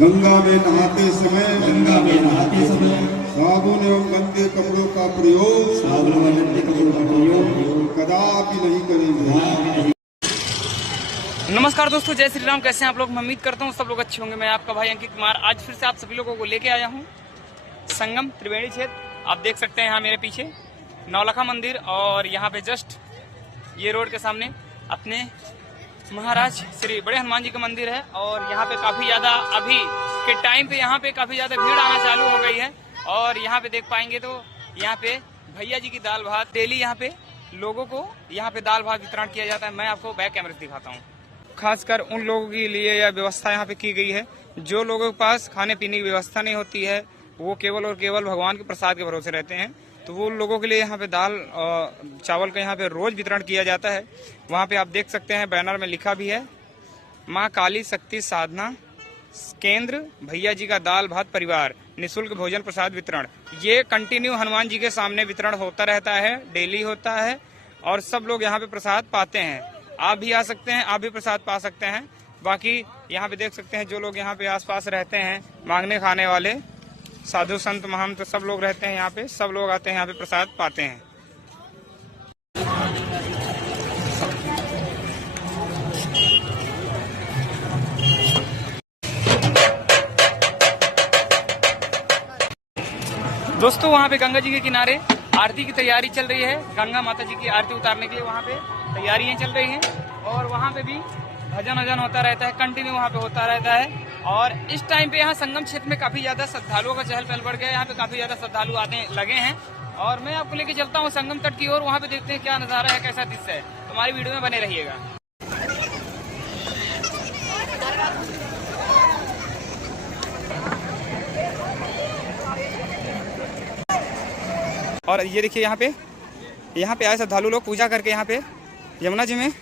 गंगा में नहाते समय साबुन एवं गंदे कपड़ों का प्रयोग कदापि नहीं करेंगे। नमस्कार दोस्तों, जय श्री राम। कैसे हैं आप लोग? मैं उम्मीद करता हूँ सब लोग अच्छे होंगे। मैं आपका भाई अंकित कुमार आज फिर से आप सभी लोगों को लेके आया हूँ संगम त्रिवेणी क्षेत्र। आप देख सकते हैं यहाँ मेरे पीछे नौलखा मंदिर और यहाँ पे जस्ट ये रोड के सामने अपने महाराज श्री बड़े हनुमान जी का मंदिर है। और यहाँ पे काफी ज्यादा अभी के टाइम पे यहाँ पे काफी ज्यादा भीड़ आना चालू हो गई है। और यहाँ पे देख पाएंगे तो यहाँ पे भैया जी की दाल भात डेली यहाँ पे लोगों को यहाँ पे दाल भात वितरण किया जाता है। मैं आपको बैक कैमरे से दिखाता हूँ। खासकर उन लोगों के लिए यह व्यवस्था यहाँ पे की गई है जो लोगों के पास खाने पीने की व्यवस्था नहीं होती है, वो केवल और केवल भगवान के प्रसाद के भरोसे रहते हैं। तो वो लोगों के लिए यहाँ पे दाल चावल का यहाँ पे रोज वितरण किया जाता है। वहाँ पे आप देख सकते हैं बैनर में लिखा भी है माँ काली शक्ति साधना केंद्र भैया जी का दाल भात परिवार निःशुल्क भोजन प्रसाद वितरण। ये कंटिन्यू हनुमान जी के सामने वितरण होता रहता है, डेली होता है और सब लोग यहाँ पे प्रसाद पाते हैं। आप भी आ सकते हैं, आप भी प्रसाद पा सकते हैं। बाकी यहाँ पे देख सकते हैं जो लोग यहाँ पे आसपास रहते हैं, मांगने खाने वाले साधु संत महंत तो सब लोग रहते हैं यहाँ पे, सब लोग आते हैं यहाँ पे प्रसाद पाते हैं। दोस्तों वहाँ पे गंगा जी के किनारे आरती की तैयारी चल रही है। गंगा माता जी की आरती उतारने के लिए वहाँ पे तैयारियां चल रही हैं और वहाँ पे भी भजन होता रहता है, कंटिन्यू वहाँ पे होता रहता है। और इस टाइम पे यहाँ संगम क्षेत्र में काफी ज्यादा श्रद्धालुओं का चहल पहल बढ़ गया है। यहाँ पे काफी ज्यादा श्रद्धालु आने लगे हैं और मैं आपको लेके चलता हूँ संगम तट की ओर। वहाँ पे देखते हैं क्या नजारा है, कैसा दृश्य है। तो हमारी वीडियो में बने रहिएगा। और ये देखिए यहाँ पे आए श्रद्धालु लोग पूजा करके यहाँ पे यमुना जी में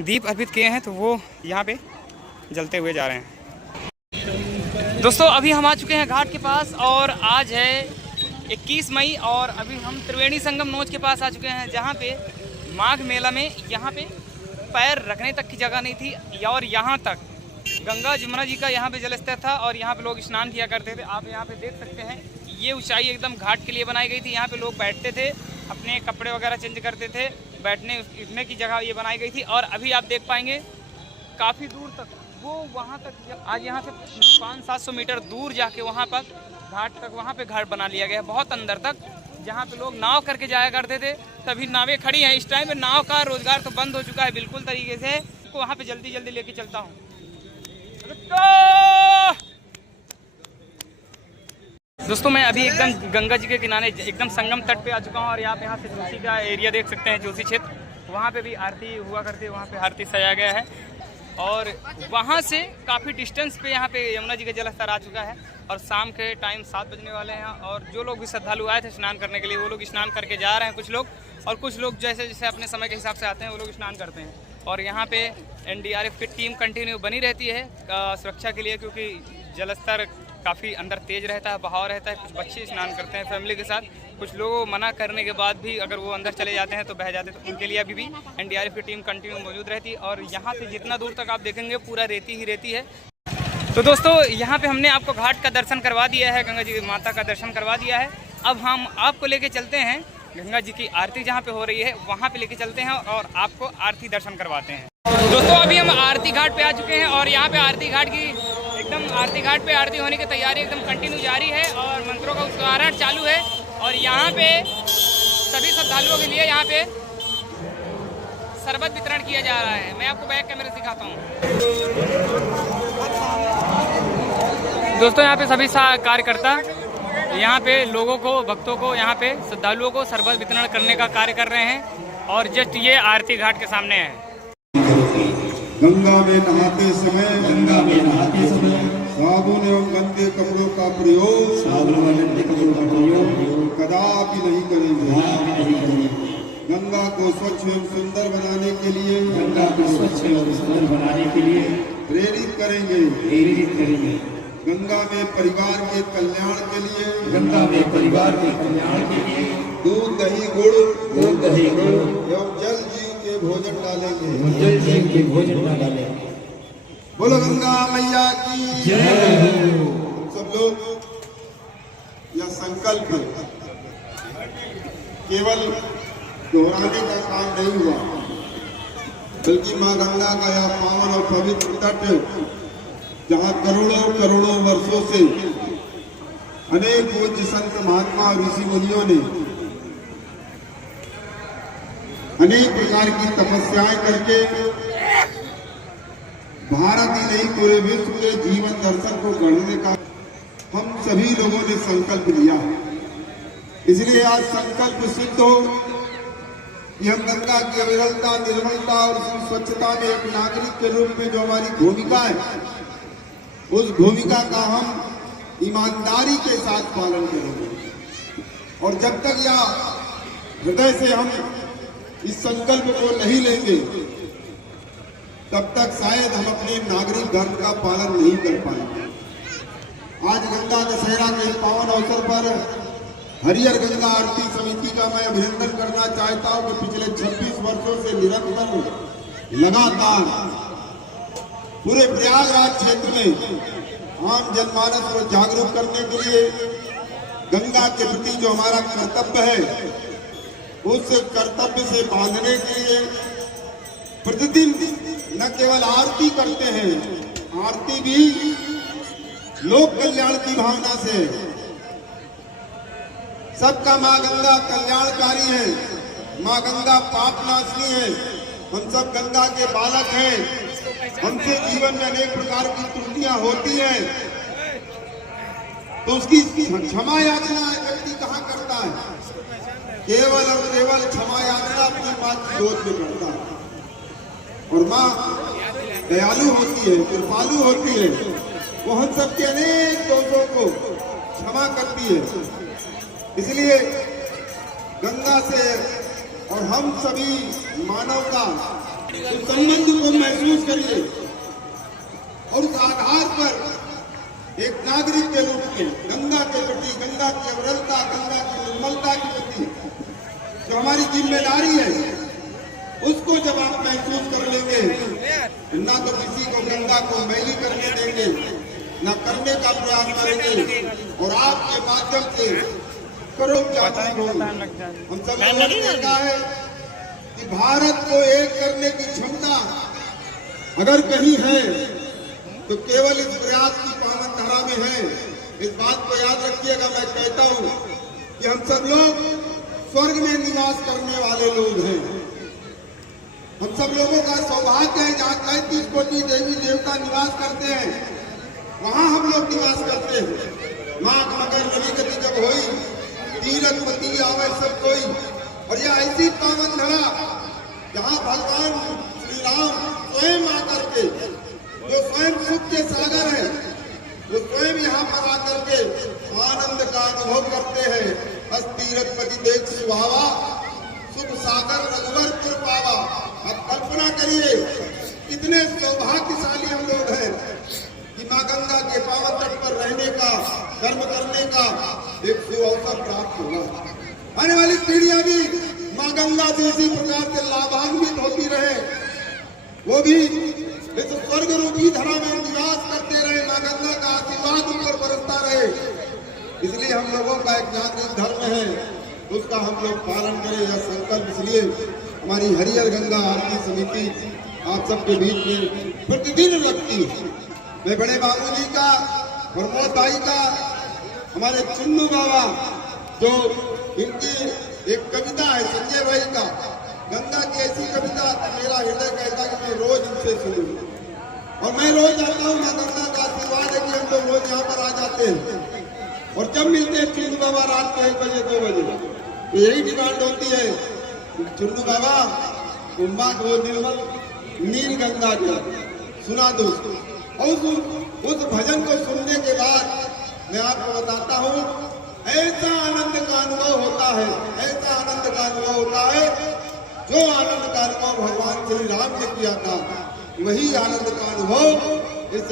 दीप अर्पित किए हैं, तो वो यहाँ पे जलते हुए जा रहे हैं। दोस्तों अभी हम आ चुके हैं घाट के पास और आज है 21 मई और अभी हम त्रिवेणी संगम नोच के पास आ चुके हैं, जहाँ पे माघ मेला में यहाँ पे पैर रखने तक की जगह नहीं थी और यहाँ तक गंगा जमुना जी का यहाँ पे जलस्तर था और यहाँ पे लोग स्नान किया करते थे। आप यहाँ पे देख सकते हैं ये ऊंचाई एकदम घाट के लिए बनाई गई थी। यहाँ पे लोग बैठते थे, अपने कपड़े वगैरह चेंज करते थे, बैठने की जगह ये बनाई गई थी। और अभी आप देख पाएंगे काफ़ी दूर तक वो वहाँ तक आज यहाँ से 500-700 मीटर दूर जाके वहाँ पर घाट तक वहाँ पे घाट बना लिया गया है, बहुत अंदर तक, जहाँ पे लोग नाव करके जाया करते थे। तभी नावें खड़ी हैं। इस टाइम पे नाव का रोजगार तो बंद हो चुका है बिल्कुल तरीके से। तो वहाँ पे जल्दी लेके चलता हूँ। दोस्तों मैं अभी एकदम गंगा जी के किनारे एकदम संगम तट पे आ चुका हूँ और यहाँ से जोशी का एरिया देख सकते हैं, जोशी क्षेत्र। वहाँ पे भी आरती हुआ करती है, वहाँ पे आरती सजाया गया है और वहाँ से काफ़ी डिस्टेंस पे यहाँ पे यमुना जी का जलस्तर आ चुका है और शाम के टाइम 7 बजने वाले हैं। और जो लोग भी श्रद्धालु आए थे स्नान करने के लिए वो लोग स्नान करके जा रहे हैं कुछ लोग, और कुछ लोग जैसे अपने समय के हिसाब से आते हैं वो लोग स्नान करते हैं। और यहाँ पे NDRF की टीम कंटिन्यू बनी रहती है सुरक्षा के लिए, क्योंकि जलस्तर काफ़ी अंदर तेज रहता है, बहाव रहता है। कुछ बच्चे स्नान करते हैं फैमिली के साथ, कुछ लोगों मना करने के बाद भी अगर वो अंदर चले जाते हैं तो बह जाते हैं, तो उनके लिए अभी भी NDRF की टीम कंटिन्यू मौजूद रहती है। और यहाँ से जितना दूर तक आप देखेंगे पूरा रेती ही रेती है। तो दोस्तों यहाँ पे हमने आपको घाट का दर्शन करवा दिया है, गंगा जी माता का दर्शन करवा दिया है। अब हम आपको लेके चलते हैं गंगा जी की आरती जहाँ पे हो रही है वहाँ पे लेके चलते हैं और आपको आरती दर्शन करवाते हैं। दोस्तों अभी हम आरती घाट पे आ चुके हैं और यहाँ पे आरती घाट पे आरती होने की तैयारी एकदम कंटिन्यू जारी है और मंत्रों का उच्चारण चालू है। और यहाँ पे सभी श्रद्धालुओं के लिए यहाँ पे शरबत वितरण किया जा रहा है। मैं आपको बैक कैमरे से दिखाता हूँ। दोस्तों यहाँ पे सभी कार्यकर्ता यहाँ पे लोगों को, भक्तों को, यहाँ पे श्रद्धालुओं को शरबत वितरण करने का कार्य कर रहे हैं और जस्ट ये आरती घाट के सामने है। गंगा में नहाते समय साबुन एवं गंदे कपड़ों का प्रयोग कदापि नहीं करेंगे। गंगा को स्वच्छ एवं सुंदर बनाने के लिए प्रेरित करेंगे। गंगा में परिवार के कल्याण के लिए दूध दही गुड़ एवं जल जीव के भोजन डालेंगे। बोलो गंगा मैया की जय। संकल्प केवल दोहराने का काम नहीं हुआ, बल्कि मां गंगा का यह पावन और पवित्र तट, जहां करोड़ों करोड़ों वर्षों से अनेक पूज्य संत महात्मा और ऋषि मुनियों ने अनेक प्रकार की तपस्याएं करके भारत ही नहीं पूरे विश्व के जीवन दर्शन को गढ़ने का हम सभी लोगों ने संकल्प लिया है। इसलिए आज संकल्प सिद्ध हो कि हम गंगा की अविरलता, निर्मलता और स्वच्छता में एक नागरिक के रूप में जो हमारी भूमिका है, उस भूमिका का हम ईमानदारी के साथ पालन करेंगे। और जब तक या हृदय से हम इस संकल्प को नहीं लेंगे, तब तक शायद हम अपने नागरिक धर्म का पालन नहीं कर पाएंगे। आज गंगा दशहरा के पावन अवसर पर हरियर गंगा आरती समिति का मैं अभिनंदन करना चाहता हूं कि पिछले 26 वर्षों से निरंतर लगातार पूरे प्रयागराज क्षेत्र में आम जनमानस को जागरूक करने के लिए गंगा के प्रति जो हमारा कर्तव्य है, उस कर्तव्य से बांधने के लिए प्रतिदिन न केवल आरती करते हैं, आरती भी लोक कल्याण की भावना से। सबका मां गंगा कल्याणकारी है, मां गंगा पाप नाशनी है। हम सब गंगा के बालक हैं, हमसे जीवन में अनेक प्रकार की त्रुटियां होती हैं, तो उसकी क्षमा याचना व्यक्ति कहाँ करता है? केवल और केवल क्षमा याचना अपनी मां की गोद में करता है। और मां दयालु होती है, कृपालु होती है, वो हम सबके अनेक दोषों को क्षमा करती है। इसलिए गंगा से और हम सभी मानव का उस संबंध को महसूस करिए और उस आधार पर एक नागरिक के रूप में गंगा के प्रति, गंगा की अविरलता, गंगा की निर्मलता के प्रति जो हमारी जिम्मेदारी है, उसको जब आप महसूस कर लेंगे, ना तो किसी को गंगा को मैली करने देंगे, न करने का प्रयास करेंगे, और आपके माध्यम से करोड़ जागरूक होंगे। हम सब लोगों ने देखा है कि भारत को एक करने की क्षमता अगर कहीं है तो केवल इस प्रयास की पावन धारा में है। इस बात को याद रखिएगा। मैं कहता हूँ कि हम सब लोग स्वर्ग में निवास करने वाले लोग हैं। हम सब लोगों का सौभाग्य है, जहाँ 33 कोटि देवी देवता निवास करते हैं, वहां हम लोग निवास करते हैं। माँ मगर नवी गति जब हुई, तीरथ पति आवे सब कोई, और यह ऐसी पावन धरा जहाँ भगवान श्री राम स्वयं आकर के, जो स्वयं सुख के सागर है, वो स्वयं यहाँ पर आकर के आनंद का अनुभव करते हैं। बस तीरथ पति देख सुहावा, सुख सागर रघुवर पुर पावा। अब कल्पना करिए कितने सौभाग्यशाली हम लोग हैं कि मां गंगा के पावन तट पर रहने का, कर्म करने का एक सुअवसर प्राप्त होगा। आने वाली पीढ़ियां भी मां गंगा से इसी प्रकार से लाभान्वित होती रहे, वो भी इस स्वर्ग रूपी धरा में निवास करते रहे, मां गंगा का आशीर्वाद ऊपर बरसता रहे। इसलिए हम लोगों का एक नागरिक धर्म है, उसका हम लोग पालन करें, यह संकल्प इसलिए हमारी हरियर गंगा आरती समिति आप सबके बीच में प्रतिदिन रखती है। मैं बड़े बाबू जी का, प्रमोद भाई का, हमारे चुन्नू बाबा, जो इनकी एक कविता है संजय भाई का, गंगा की ऐसी कविता कि मेरा हृदय कहता कि मैं रोज इनसे सुनूं। और मैं रोज आता हूँ, मां गंगा का आशीर्वाद है कि हम लोग रोज यहाँ पर आ जाते हैं। और जब मिलते हैं चुन्नू बाबा रात को 1 बजे 2 बजे, तो यही डिमांड होती है, चुन्नू बाबा उम्मा को निर्मल नील गंगा जल सुना दो। और उस भजन को सुनने के बाद मैं आपको बताता हूँ, ऐसा आनंद का अनुभव होता है, ऐसा आनंद का अनुभव होता है, जो आनंद का अनुभव भगवान श्री राम ने किया था, वही आनंद का अनुभव इस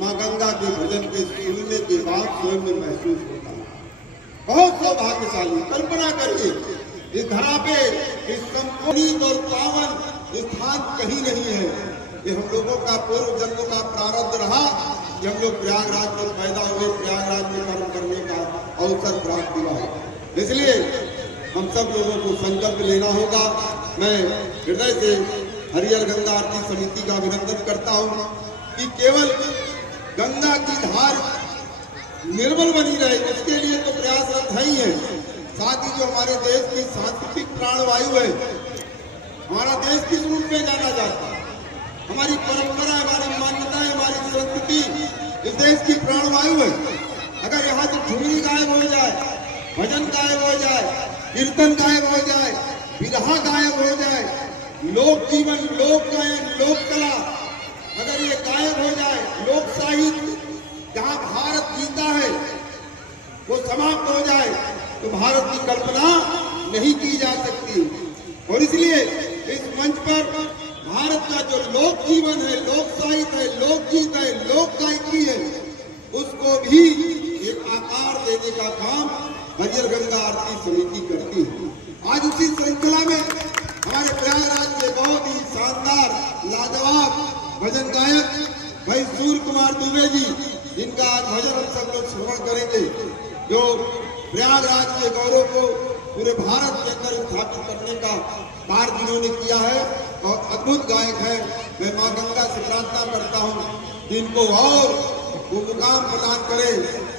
मां गंगा के भजन के सुनने के बाद स्वयं में महसूस होता है। बहुत सौभाग्यशाली। कल्पना करिए, इस धरा पे इस संपूर्ण और पावन स्थान कहीं नहीं है। ये हम लोगों का पूर्व जन्म का प्रारब्ध रहा कि हम लोग प्रयागराज में पैदा हुए, प्रयागराज में कर्म करने का अवसर प्राप्त हुआ है। इसलिए हम सब लोगों को संकल्प लेना होगा। मैं हृदय से हरिहर गंगा आरती समिति का अभिनंदन करता हूँ कि केवल गंगा की धार निर्मल बनी रहे, उसके लिए तो प्रयासरत है ही है। साथ ही जो हमारे देश की सांस्कृतिक प्राणवायु है, हमारा देश किस रूप में जाना जाता है, हमारी परंपरा, हमारी मान्यताएं, हमारी संस्कृति इस देश की प्राणवायु है। अगर यहाँ से झुमरी गायब हो जाए, भजन गायब हो जाए, कीर्तन गायब हो जाए, विरहा गायब हो जाए, लोक जीवन, लोक गायन, लोक कला अगर ये गायब हो जाए, लोक साहित्य जहाँ भारत जीता है वो समाप्त हो जाए, तो भारत की कल्पना नहीं की जा सकती। और इसलिए इस मंच पर भारत का जो लोक जीवन है, लोक साहित्य है, लोकगीत है, लोक गायकी है, उसको भी एक आकार देने का काम हरिहर गंगा आरती समिति करती है। आज उसी श्रृंखला में हमारे प्रयागराज के बहुत ही शानदार लाजवाब भजन गायक भाई सूर्य कुमार दुबे जी, जिनका आज भजन हम सब लोग श्रवण करेंगे, जो प्रयागराज के गौरव को पूरे भारत के अंदर स्थापित करने का कार्य जिन्होंने किया है और अद्भुत गायक है। मैं माँ गंगा से प्रार्थना करता हूँ कि इनको और वो मुकाम प्रदान करे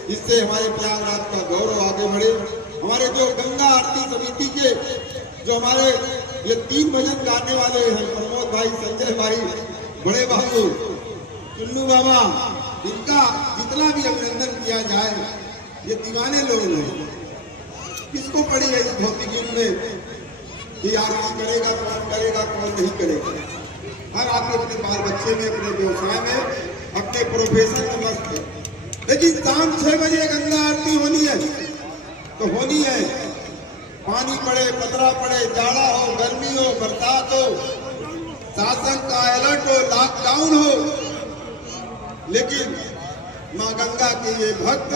जिससे हमारे प्रयागराज का गौरव आगे बढ़े। हमारे जो गंगा आरती समिति के जो हमारे ये 3 भजन गाने वाले हैं, प्रमोद भाई, संजय भाई, बड़े बाबू, चुन्नू बाबा, इनका जितना भी अभिनंदन किया जाए, ये दीवाने लोग हैं। किसको पड़ी है इस भौतिक युग में कि आरती करेगा कौन नहीं करेगा। हर आदमी अपने बाल बच्चे में, अपने व्यवसाय में, अपने प्रोफेशन में मस्त है, लेकिन शाम 6 बजे गंगा आरती होनी है तो होनी है। पानी पड़े, पतरा पड़े, जाड़ा हो, गर्मी हो, बरसात हो, शासन का अलर्ट हो, लॉकडाउन हो, लेकिन माँ गंगा के ये भक्त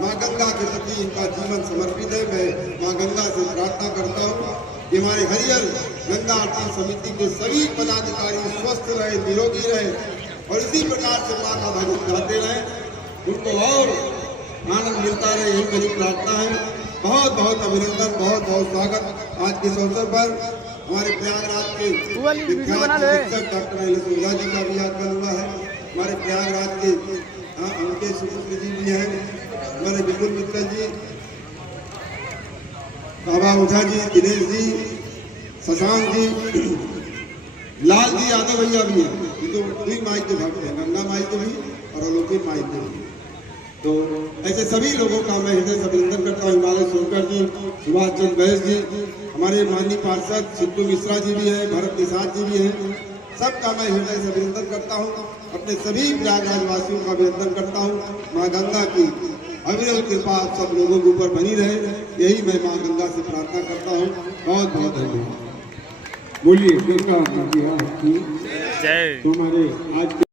माँ गंगा के प्रति इनका जीवन समर्पित है। मैं माँ गंगा से प्रार्थना करता हूँ कि हमारे हरिहर गंगा आरती समिति के सभी पदाधिकारी स्वस्थ रहे, निरोगी रहे और इसी प्रकार से माँ का भजन गाते रहे, उनको और आनंद मिलता रहे, यही मेरी प्रार्थना है। बहुत बहुत अभिनंदन, बहुत बहुत स्वागत। आज के इस अवसर पर हमारे प्रयागराज के विख्यात डॉक्टर अनिल ओझा जी का भी याद करूँगा है। हमारे प्रयागराज के अंकेश सुपुत्र जी भी हैं, हमारे बिल्कुल मित्तल जी, बाबा ओझा जी, दिनेश जी, शशांक जी, लाल जी यादव भैया भी हैं। ये तो दुई माई के भक्त हैं, गंगा माई के भी और अलौकिक माई के भी। तो ऐसे सभी लोगों का मैं हृदय से अभिनंदन करता हूँ। हिमालय सोनकर जी, सुभाष चंद्र बैस जी, हमारे माननीय पार्षद सिद्धू मिश्रा जी भी हैं, भरत निषाद जी भी हैं, सबका मैं हृदय से अभिनंदन करता हूँ। अपने सभी प्रयागराज वासियों का अभिनंदन करता हूँ। माँ गंगा की अविरल कृपा आप सब लोगों के ऊपर बनी रहे, यही मैं माँ गंगा से प्रार्थना करता हूँ। बहुत बहुत धन्यवाद। बोलिए जय। तुम्हारे आज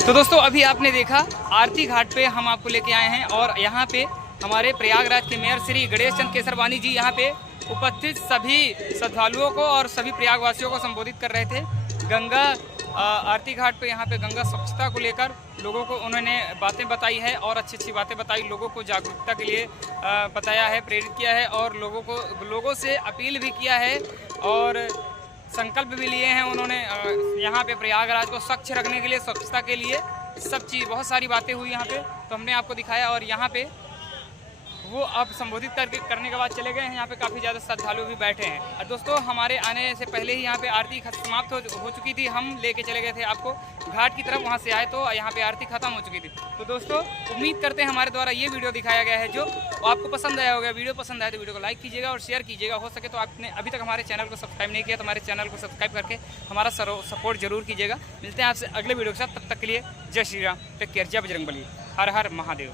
तो दोस्तों अभी आपने देखा आरती घाट पे हम आपको लेके आए हैं और यहाँ पे हमारे प्रयागराज के मेयर श्री गणेश चंद्र केसरवानी जी यहाँ पे उपस्थित सभी श्रद्धालुओं को और सभी प्रयागवासियों को संबोधित कर रहे थे। गंगा आरती घाट पे यहाँ पे गंगा स्वच्छता को लेकर लोगों को उन्होंने बातें बताई है और अच्छी अच्छी बातें बताई, लोगों को जागरूकता के लिए बताया है, प्रेरित किया है और लोगों से अपील भी किया है और संकल्प भी लिए हैं उन्होंने यहाँ पे प्रयागराज को स्वच्छ रखने के लिए, स्वच्छता के लिए सब चीज़, बहुत सारी बातें हुई यहाँ पे, तो हमने आपको दिखाया। और यहाँ पे वो अब संबोधित करने के बाद चले गए हैं। यहाँ पे काफ़ी ज़्यादा श्रद्धालु भी बैठे हैं। और दोस्तों हमारे आने से पहले ही यहाँ पे आरती समाप्त हो चुकी थी, हम लेके चले गए थे आपको घाट की तरफ, वहाँ से आए तो यहाँ पे आरती खत्म हो चुकी थी। तो दोस्तों उम्मीद करते हैं हमारे द्वारा ये वीडियो दिखाया गया है जो आपको पसंद आया होगा। वीडियो पसंद आया तो वीडियो को लाइक कीजिएगा और शेयर कीजिएगा। हो सके तो आपने अभी तक हमारे चैनल को सब्सक्राइब नहीं किया तो हमारे चैनल को सब्सक्राइब करके हमारा सपोर्ट जरूर कीजिएगा। मिलते हैं आपसे अगले वीडियो के साथ, तब तक के लिए जय श्री राम, टेक केयर, जय बजरंगबली, हर हर महादेव।